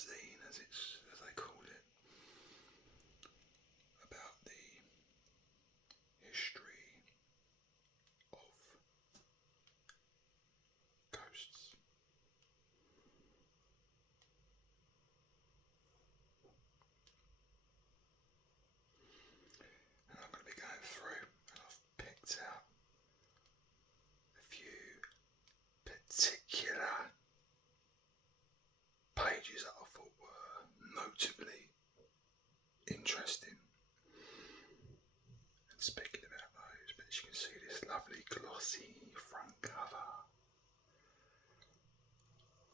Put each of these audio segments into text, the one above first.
magazine, as they call it, about the history of ghosts. And I'm going to be going through, and I've picked out a few particular pages that I thought were notably interesting. And speaking about those, but as you can see, this lovely glossy front cover.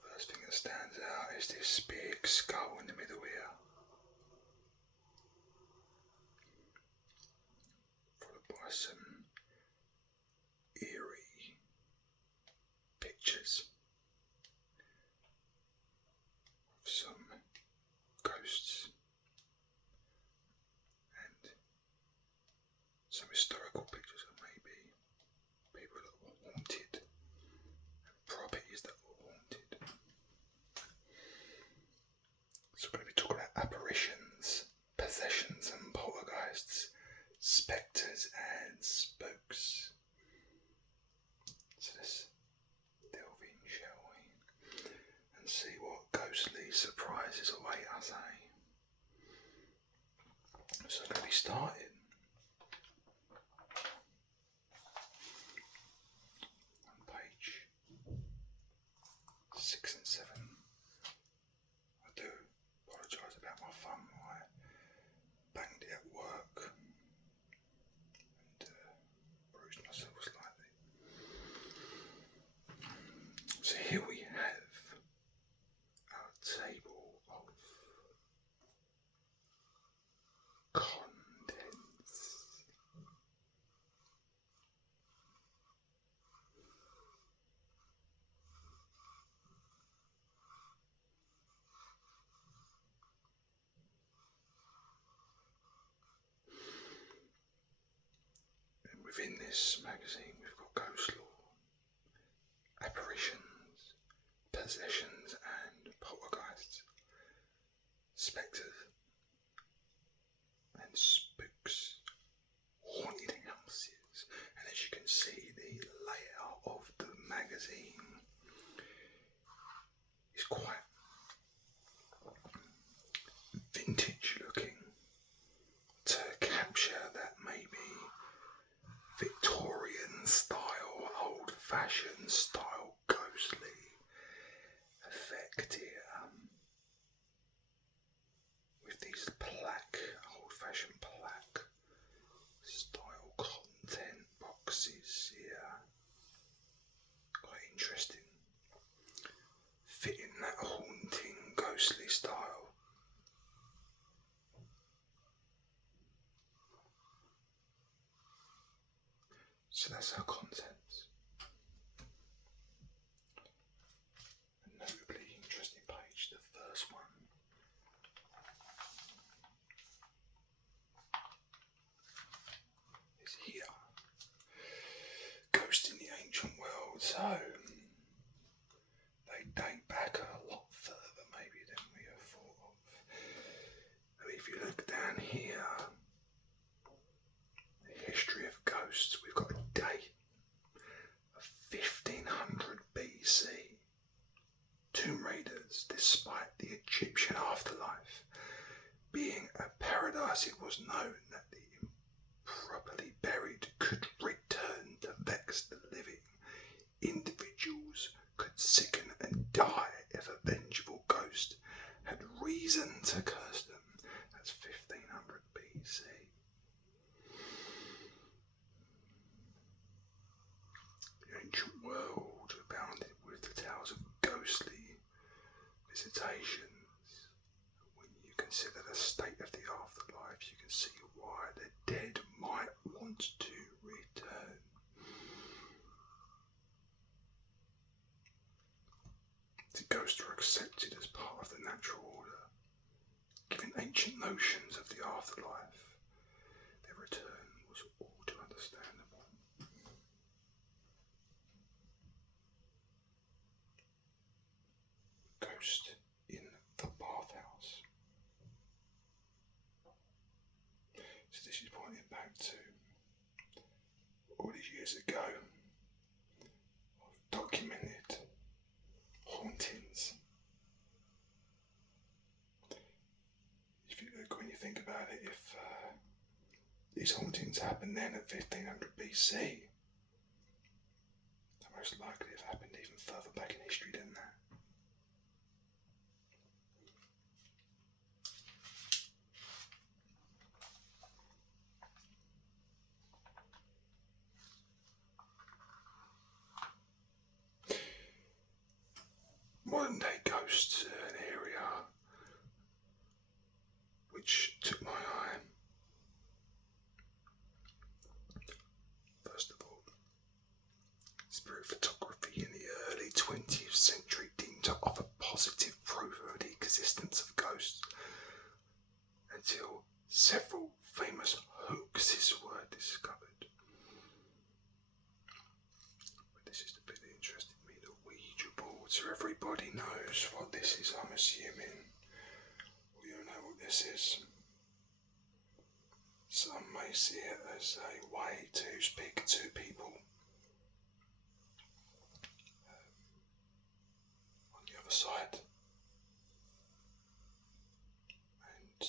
First thing that stands out is this big skull in the middle here, followed by some eerie pictures of some ghosts and some historical pictures of maybe people that were haunted and properties that were haunted. So we're going to be talking about apparitions, possessions and poltergeists, spectres and spooks. So let's delve in, shall we, and see what ghostly surprises await us, eh? So I'm going to be starting on page 6 and 7. I do apologise about my thumb. I banged it at work and bruised myself slightly. So here we have our table of contents. And within this magazine we've got ghost lore, apparitions, possessions and poltergeists, spectres and spooks, haunted houses, and as you can see, the layout of the magazine is quite vintage looking to capture that maybe Victorian style, old fashioned style ghostly effect here. With these old-fashioned plaque style content boxes here. Quite interesting. Fitting that haunting, ghostly style. So that's our contents. A notably interesting page, the first one. Here, Ghost in the Ancient World. So they date back a lot further maybe than we have thought of. And if you look down here, the history of ghosts, we've got a date of 1500 BC. Tomb Raiders, despite the Egyptian afterlife being a paradise, it was known that the properly buried could return to vex the living. Individuals could sicken and die if a vengeful ghost had reason to curse them. That's 1500 BC. The ancient world abounded with the tales of ghostly visitations. When you consider the state of the afterlife, you can see why the dead might want to return. The ghosts were accepted as part of the natural order, given ancient notions of the afterlife. Their return was all too understandable. Ghost in the bathroom. back to all these years ago. I've documented hauntings. When you think about it, if these hauntings happened then at 1500 BC, they most likely have happened even further back in history than that. Modern day ghosts are an area which took my eye. First of all, spirit photography in the early 20th century deemed to offer positive proof of the existence of ghosts, until several famous hoaxes were discovered. But this is the bit that interested me, the Ouija board. So everybody knows what this is, I'm assuming. We all know what this is. Some may see it as a way to speak to people on the other side. And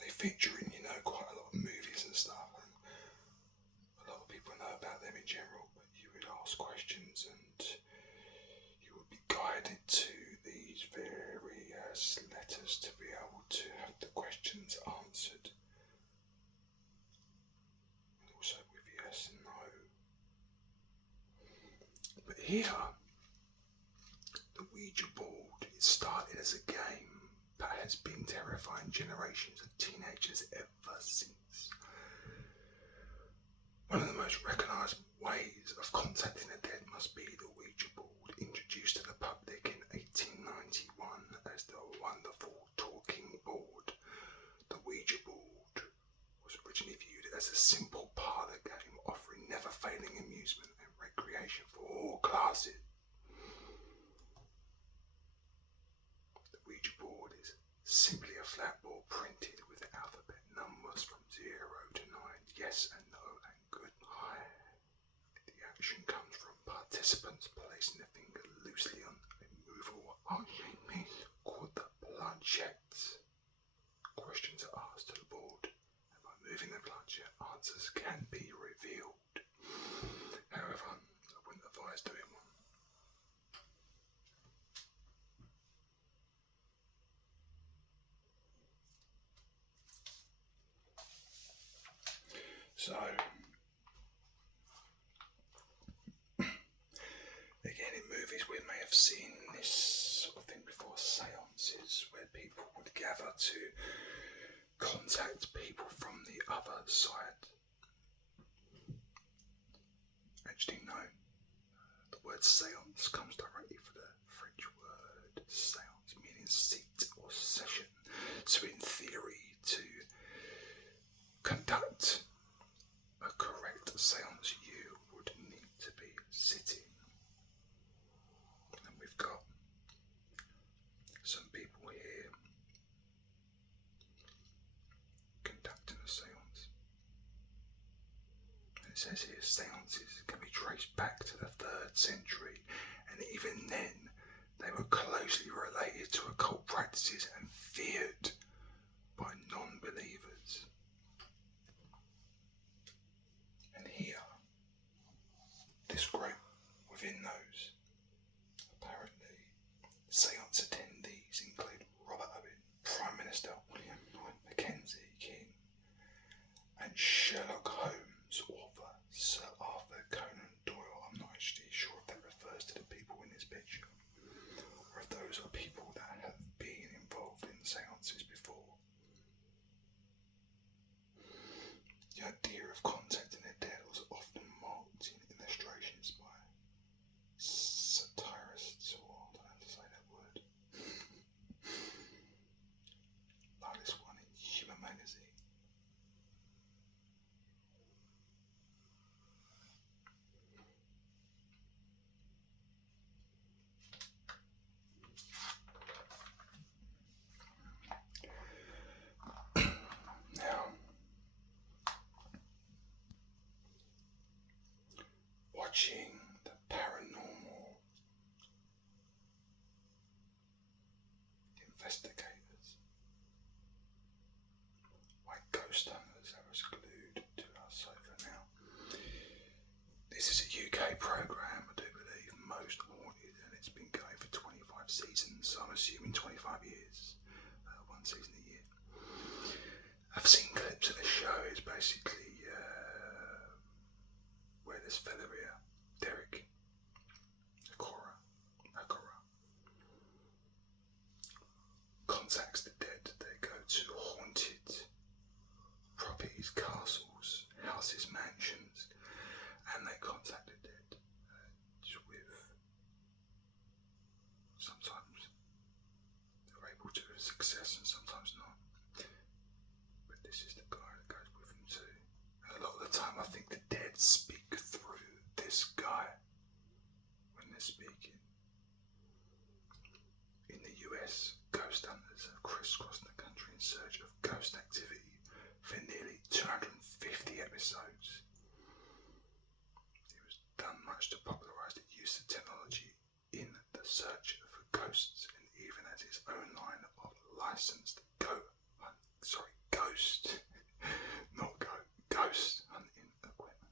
they feature in, quite a lot of movies and stuff. And a lot of people know about them in general, but you would ask questions and you would be guided to these various letters to be able to have the questions answered. And also with yes and no. But here, the Ouija board, it started as a game that has been terrifying generations of teenagers ever since. One of the most recognisable ways of contacting the dead must be the Ouija board, introduced to the public in 1891 as the wonderful talking board. The Ouija board was originally viewed as a simple parlour game offering never-failing amusement and recreation for all classes. The Ouija board is simply a flat board printed with the alphabet numbers from 0 to 9, yes and no and goodbye. The action comes from participants placing their finger loosely on a movable arcade piece called the planchette. Questions are asked to the board, and by moving the planchette, answers can be revealed. However, I wouldn't advise doing one. So, again, in movies we may have seen this sort of thing before, seances, where people would gather to contact people from the other side. Actually, no. The word seance comes directly from the French word séance, meaning seat or session. So in theory, to conduct a correct séance, you would need to be sitting. And we've got some people here conducting a séance. And it says here, séances can be traced back to the 3rd century, and even then they were closely related to occult practices and feared by non-believers. And here, this group within those, apparently, séance attendees include Robert Owen, Prime Minister William Mackenzie King, and Sherlock Holmes author Sir Arthur Conan Doyle. I'm not actually sure if that refers to the people in this picture, or if those are people that have been involved in séances before. researching the paranormal, investigators, why ghost hunters are as glued to our sofa now. This is a UK programme, I do believe, Most Haunted, and it's been going for 25 seasons, so I'm assuming 25 years, one season a year. I've seen clips of the show. It's basically where this fella here, Derek, Akora, contacts the dead. They go to haunted properties, castles, houses, mansions, and they contact the dead with, sometimes they're able to have success and sometimes not. But this is the guy that goes with them too. And a lot of the time I think the dead speak through this guy when they're speaking. In the US, ghost hunters have crisscrossed the country in search of ghost activity for nearly 250 episodes. It was done much to popularise the use of technology in the search for ghosts, and even has its own line of licensed ghost hunting equipment.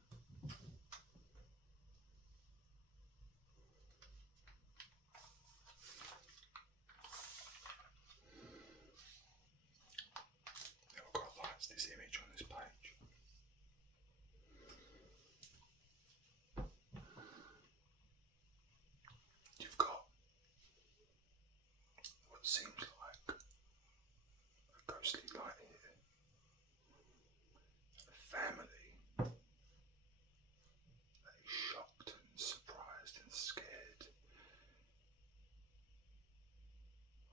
Now I've got to light this image on this page. You've got what seems like a ghostly light here. A family that is shocked and surprised and scared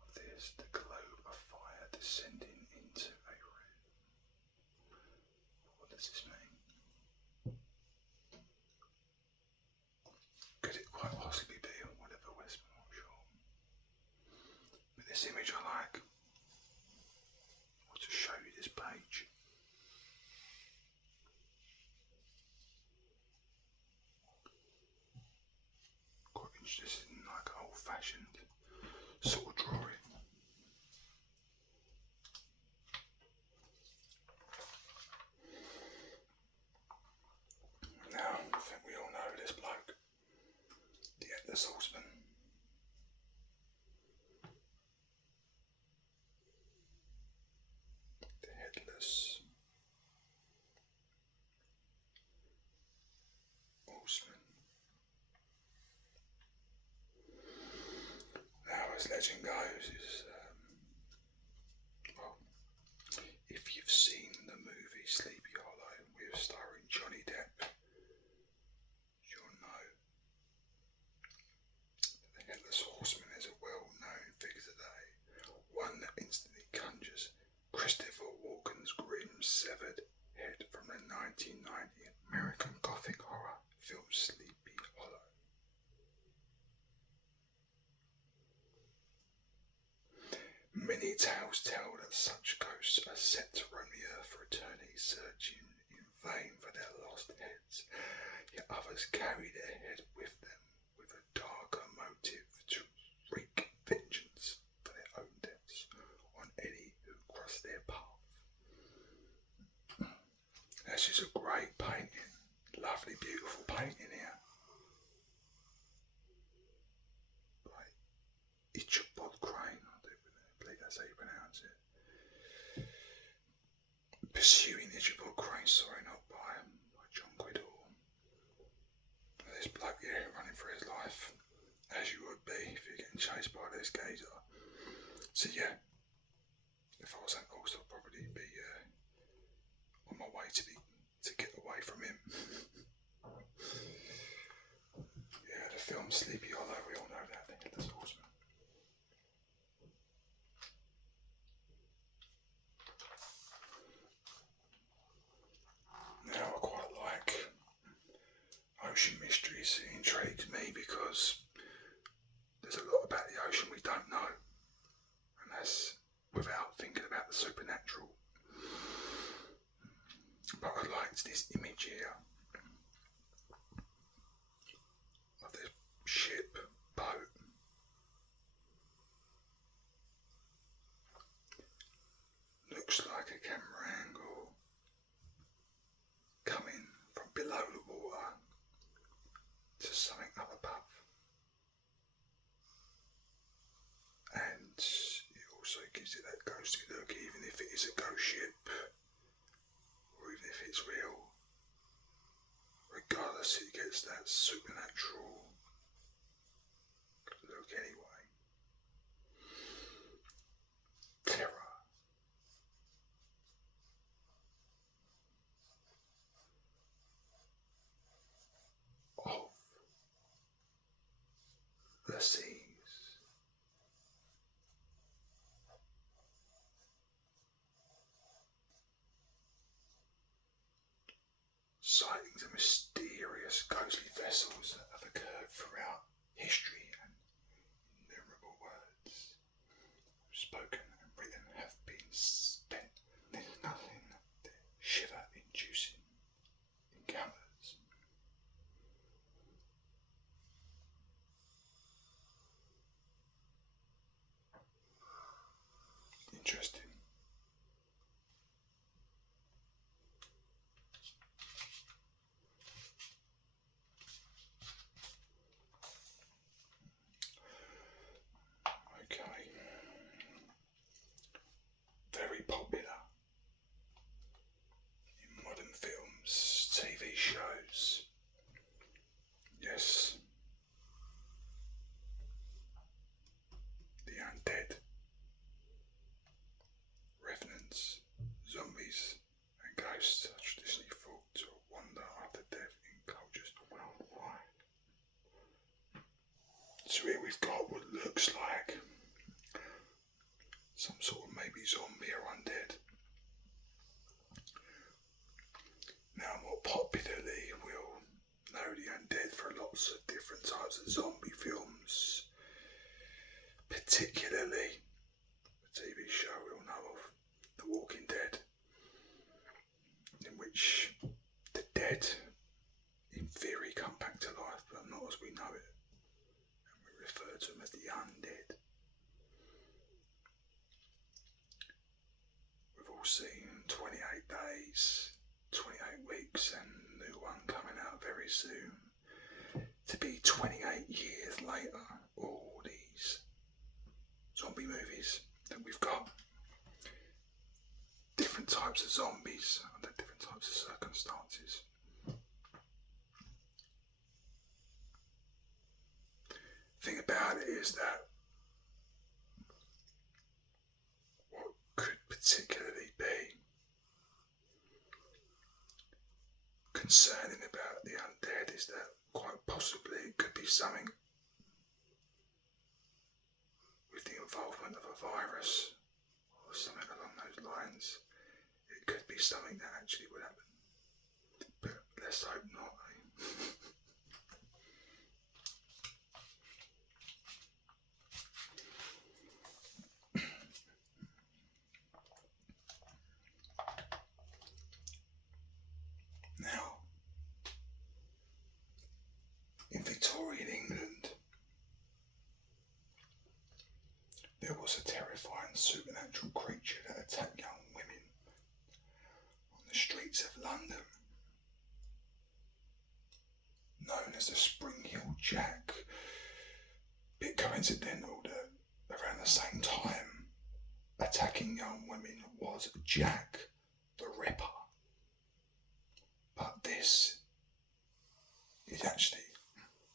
of this, the globe of fire descending into a room. What does this mean? Could it quite possibly be whatever West? I'm not sure. But this image I like. I'll just show you this page. Quite interested in like old-fashioned sort of drawing. Now, I think we all know this bloke, the Headless Horseman. The Headless Horseman. Now, as legend goes, is well, if you've seen the movie Sleepy Hollow with starring Johnny Depp, you'll know that the Headless Horseman is a well-known figure today, one that instantly conjures Christopher Walken's grim severed head from the 1990 American Gothic horror film Sleepy Hollow. Many tales tell that such ghosts are set to roam the earth for eternity, searching in vain for their lost heads, yet others carry their head with them with a darker motive to wreak vengeance for their own deaths on any who cross their path. This is a great painting, lovely beautiful painting here by Ichabod Crane, I believe that's how you pronounce it. Pursuing Ichabod Crane, sorry, not by John Quiddle. This bloke here running for his life, as you would be if you're getting chased by this geezer. So yeah, if I was that horse, I'd probably be on my way to get away from him. Yeah, the film Sleepy Hollow, we all know that, the Headless Horseman. Now I quite like ocean mysteries. It intrigues me because there's a lot about the ocean we don't know, and that's without thinking about the supernatural. But I liked this image here gets that supernatural look anyway. Terror. Of the seas. Sightings of mysterious ghostly vessels that have occurred throughout history, and innumerable words spoken and written have been spent. There's nothing that shiver-inducing encounters. Interesting. Okay. Very popular in modern films, TV shows. Yes. The undead. Revenants, zombies, and ghosts are traditionally thought to wander after death in cultures worldwide. So here we've got what looks like some sort of maybe zombie or undead. Now, more popularly, we'll know the undead for lots of different types of zombie films, particularly the TV show we'll know of, The Walking Dead, in which the dead, in theory, come back to life, but not as we know it, and we refer to them as the undead. We've all seen 28 days, 28 weeks, and a new one coming out very soon. To be 28 years later, all these zombie movies that we've got, different types of zombies under different types of circumstances. The thing about it is that what could particularly be concerning about the undead is that quite possibly it could be something with the involvement of a virus or something along those lines. It could be something that actually would happen, but let's hope not. Now, in Victorian England, there was a terrifying supernatural creature that attacked young women on the streets of London, known as the Spring Hill Jack. Bit coincidental that around the same time attacking young women was Jack the Ripper. But this is actually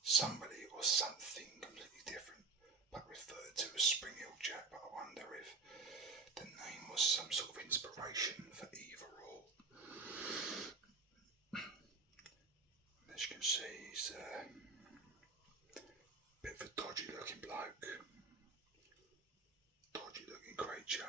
somebody or something completely different, but referred to as Spring Hill Jack. But I wonder if the name was some sort of inspiration for either or. As you can see, he's a bit of a dodgy looking bloke, dodgy looking creature.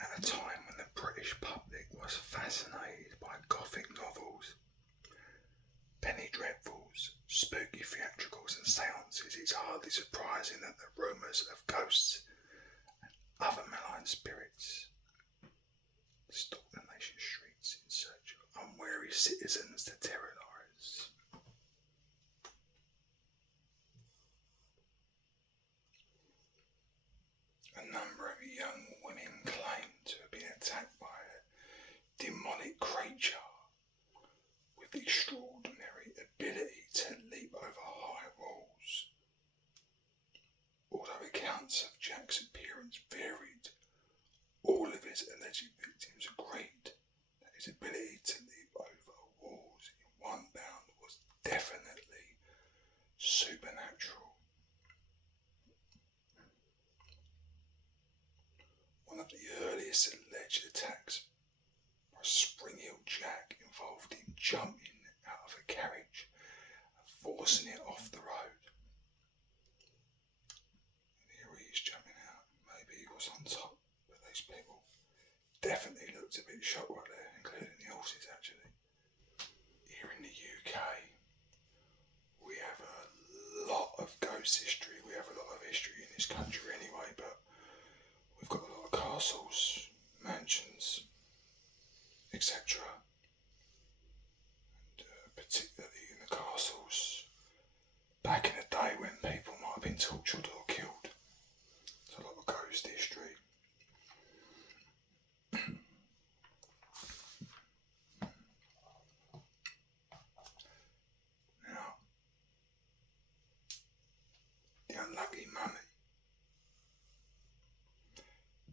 At a time when the British public was fascinated by Gothic novels, penny dreadfuls, spooky theatricals and seances, it's hardly surprising that the rumours of ghosts and other malign spirits stalked the nation's streets in search of unwary citizens to terrorise. A number of young women claimed to have been attacked by a demonic supernatural. One of the earliest alleged attacks by Spring-Heel Jack involved him jumping out of a carriage and forcing it off the road. And here he is jumping out. Maybe he was on top, but these people definitely looked a bit shocked right there, including the horses actually. Here in the UK, we have a lot of ghost history. We have a lot of history in this country anyway, but we've got a lot of castles, mansions, etc. And particularly in the castles, back in the day when people might have been tortured or killed. There's a lot of ghost history. Now, the unlucky mummy.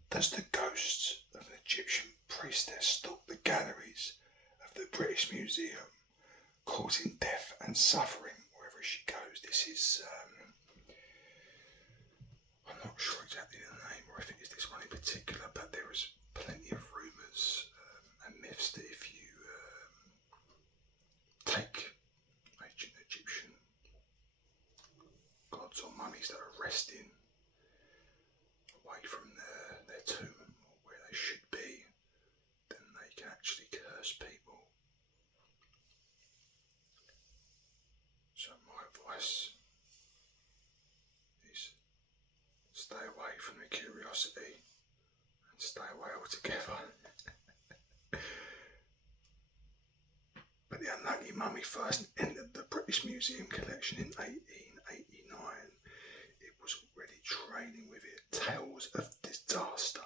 Does the ghost of an Egyptian priestess stalk the galleries of the British Museum, causing death and suffering wherever she goes? This is, I'm not sure exactly the name or if it is this one in particular, but there is plenty of rumours and myths that if you take ancient Egyptian gods or mummies that are resting away from their tomb or where they should be, then they can actually curse people. So my advice is stay away from the curiosity and stay away altogether. But the unlucky mummy first entered the British Museum collection in 1889. It was already training with it tales of disaster.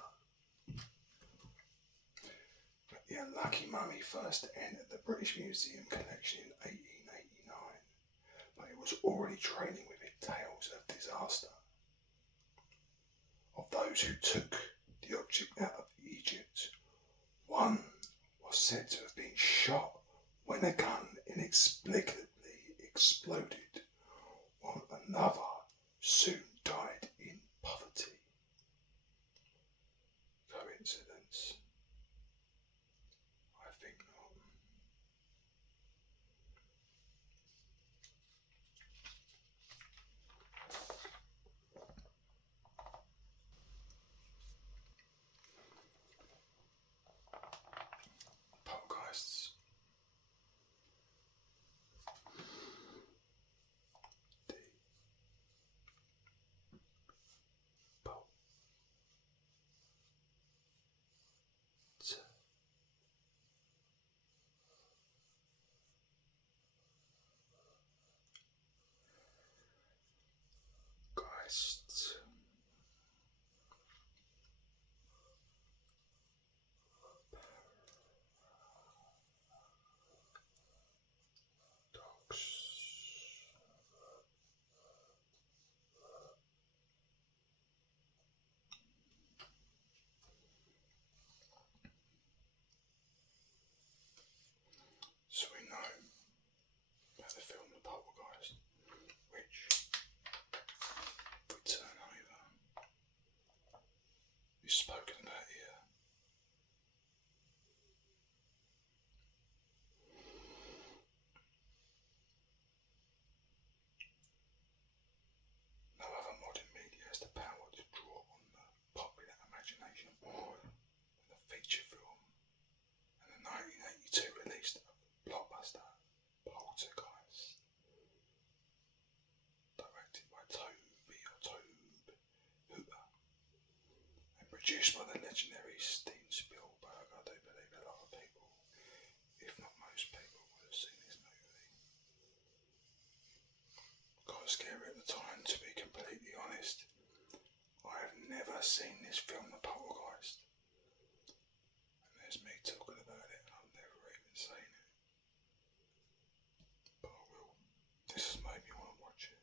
But the unlucky mummy first entered the British Museum collection in 1889. But it was already training with it tales of disaster. Of those who took the object out of Egypt, one was said to have been shot when a gun inexplicably exploded, while another soon died in poverty. Coincidence? I think not. Poltergeists. Geists. Dogs. So we know about the film The Poltergeist, which, if we turn over, is spoken about here. No other modern media has the power to draw on the popular imagination more than the feature film and the 1982 release of blockbuster Poltergeist, directed by Tobe Hooper and produced by the legendary Steven Spielberg. I do believe a lot of people, if not most people, would have seen this movie. Quite scary at the time, to be completely honest. I have never seen this film, The Poltergeist. And there's me talking about it and I've never even seen it. But I will. This has made me want to watch it.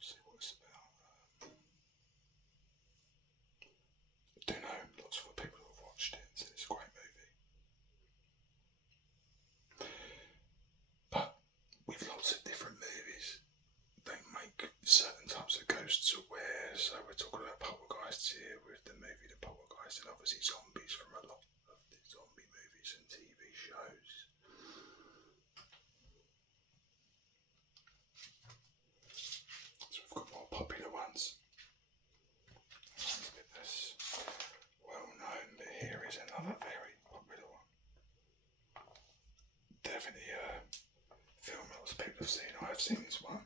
See what it's about. I do know lots of people who have watched it and said it's a great movie. But with lots people have seen. I've seen this one.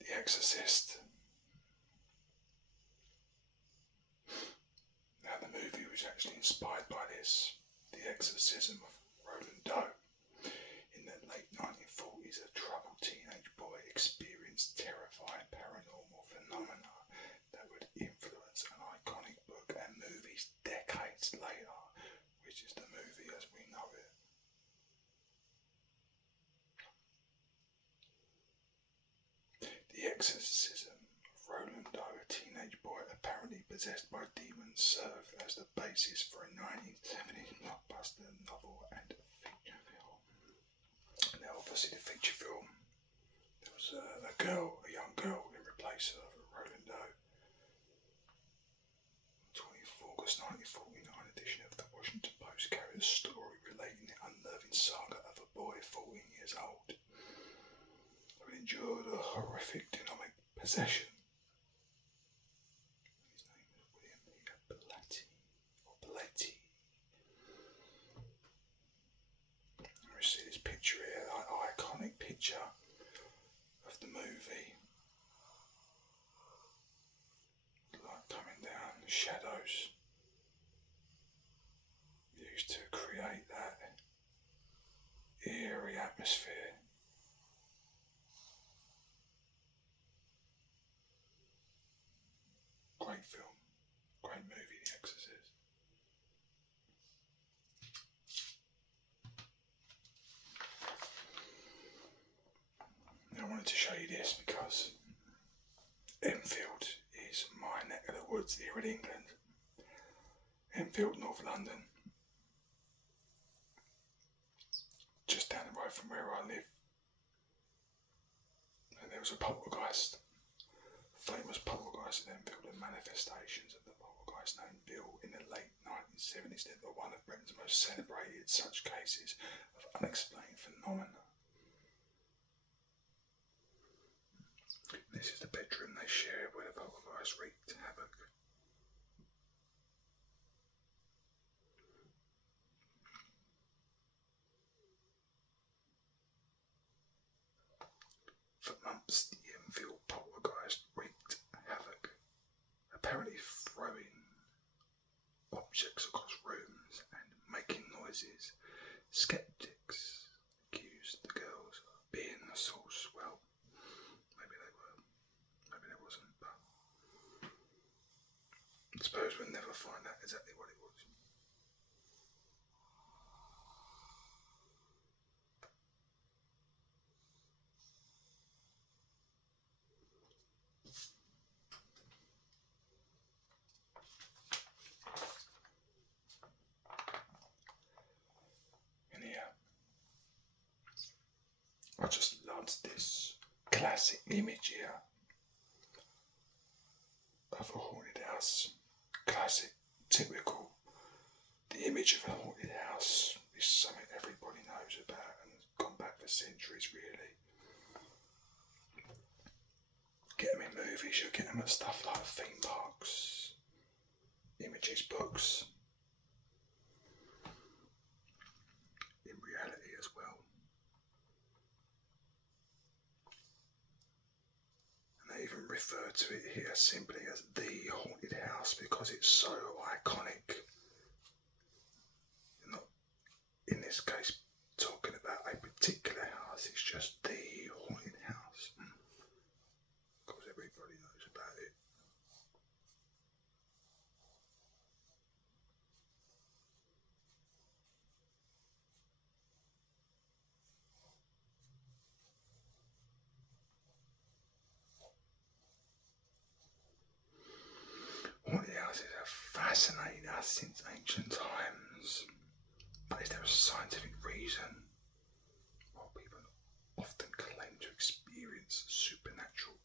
The Exorcist. Now the movie was actually inspired by this. The Exorcism of Roland Doe. In the late 1940s, a troubled teenage boy experienced terrifying paranormal phenomena that would influence an iconic book and movies decades later, which is the movie as we know it. The Exorcism of Roland Doe, a teenage boy apparently possessed by demons, served as the basis for a 1970s blockbuster novel and feature film. Now, obviously, the feature film, there was a young girl in replace of Roland Doe. 24 August 1949 edition of the Washington Post carried a story relating the unnerving saga of a boy 14 years old who endured a horrific demonic possession. His name was William Belletti. You see this picture here, that iconic picture of the movie. Light coming down, the shadows used to create that eerie atmosphere. Great film, great movie, The Exorcist. I wanted to show you this because Enfield is my neck of the woods here in England. Enfield, North London. Just down the road from where I live. And there was a poltergeist. Famous poltergeist in Enfield, and manifestations of the poltergeist named Bill in the late 1970s. They were one of Britain's most celebrated such cases of unexplained phenomena. This is the bedroom they share where the poltergeist wreaked havoc. For months, the Enfield poltergeist wreaked havoc, apparently throwing objects across rooms and making noises. Skeptics accused the girls of being the source. Well, maybe they were, maybe they wasn't, but I suppose we'll never find out exactly what it was. I just loved this classic image here of a haunted house. Classic, typical. The image of a haunted house is something everybody knows about and has gone back for centuries, really. Get them in movies, you'll get them at stuff like theme parks, images, books. In reality as well. They even refer to it here simply as the haunted house because it's so iconic. You're not, in this case, talking about a particular house, it's just the haunted house. Because everybody knows about it. Haunted houses have fascinated us since ancient times, but is there a scientific reason why people often claim to experience supernatural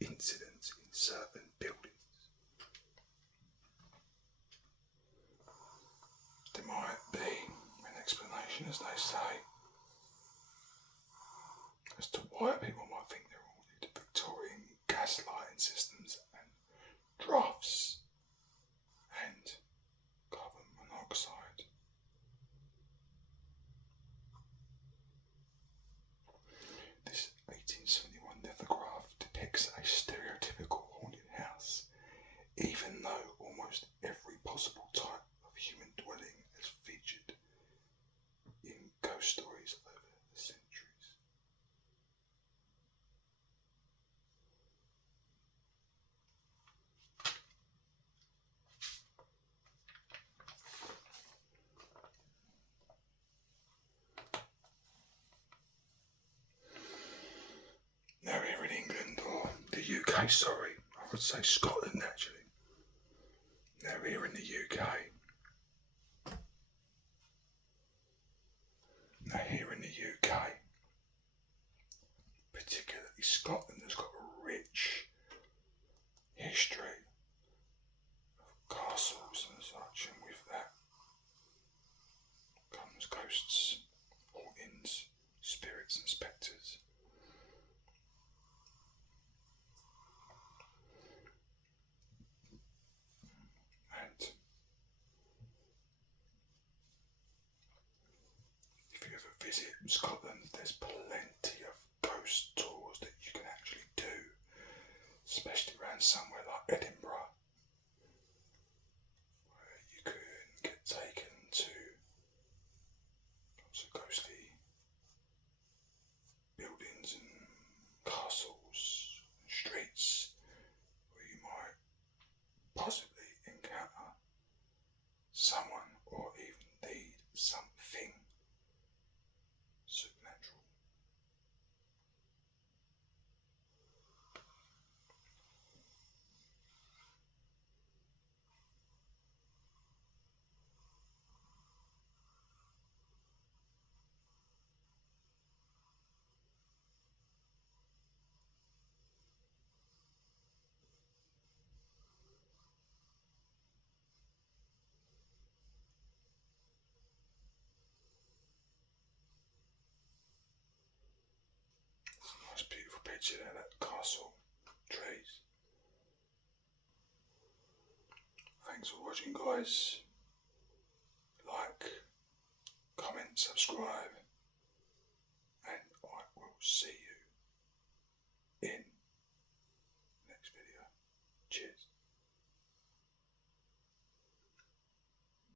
incidents in certain buildings? There might be an explanation, as they say, as to why people might think they're haunted. Victorian gas lighting systems and drafts and carbon monoxide. the UK, sorry. I would say Scotland, actually. They're here in the UK. Now, here in the UK, particularly Scotland, has got a rich history of castles and such, and with that comes ghosts, hauntings, spirits and spectres. And if you ever visit Scotland, there's plenty of ghost tours that you can actually do, especially around somewhere like Edinburgh, where you can get taken to lots of ghostly buildings and castles and streets where you might possibly encounter someone or even indeed something supernatural. Nice beautiful picture there, that castle, trees. Thanks for watching, guys. Like, comment, subscribe.